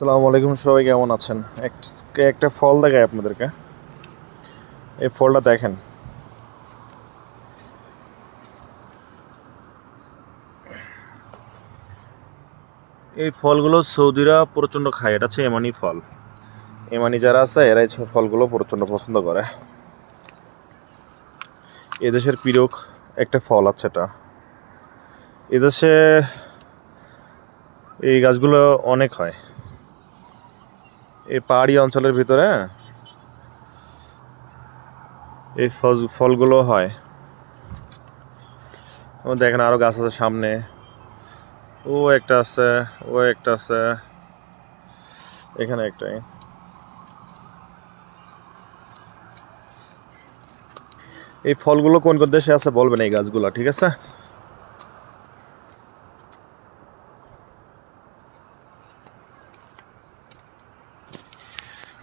আসসালামু আলাইকুম, সবাই কেমন আছেন? একটা ফল দেখাই আপনাদেরকে। এই ফলটা দেখেন। এই ফলগুলো সৌদিরা প্রচণ্ড খায়। এটা হচ্ছে এমানি ফল। এমানি যারা আছে এরাই ফলগুলো প্রচণ্ড পছন্দ করে। এদেশের প্রিয় একটা ফল আছে এটা। এদেশে এই গাছগুলো অনেক হয়। এই পাহাড়ি অঞ্চলের ভিতরে এই ফলগুলো হয়। দেখেন আরো গাছ আছে সামনে। ও একটা আছে, ও একটা আছে, এখানে একটাই। এই ফলগুলো কোন কোন দেশে আছে বলবেন এই গাছগুলো, ঠিক আছে?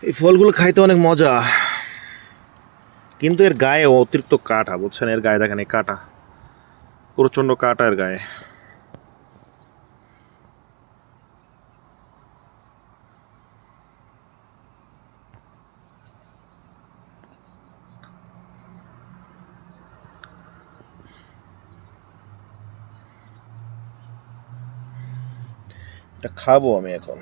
এই ফলগুলো খাইতে অনেক মজা, কিন্তু এর গায়ে অতিরিক্ত কাটা, বুঝছেন? এর গায়ে দেখেন এই কাটা, প্রচন্ড কাটা এর গায়ে। এটা খাবো আমি এখন।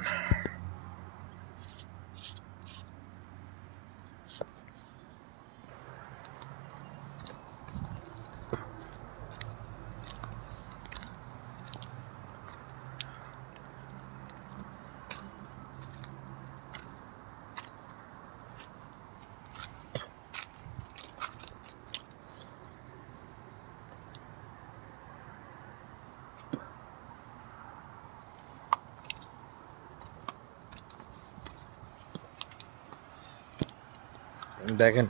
দেখেন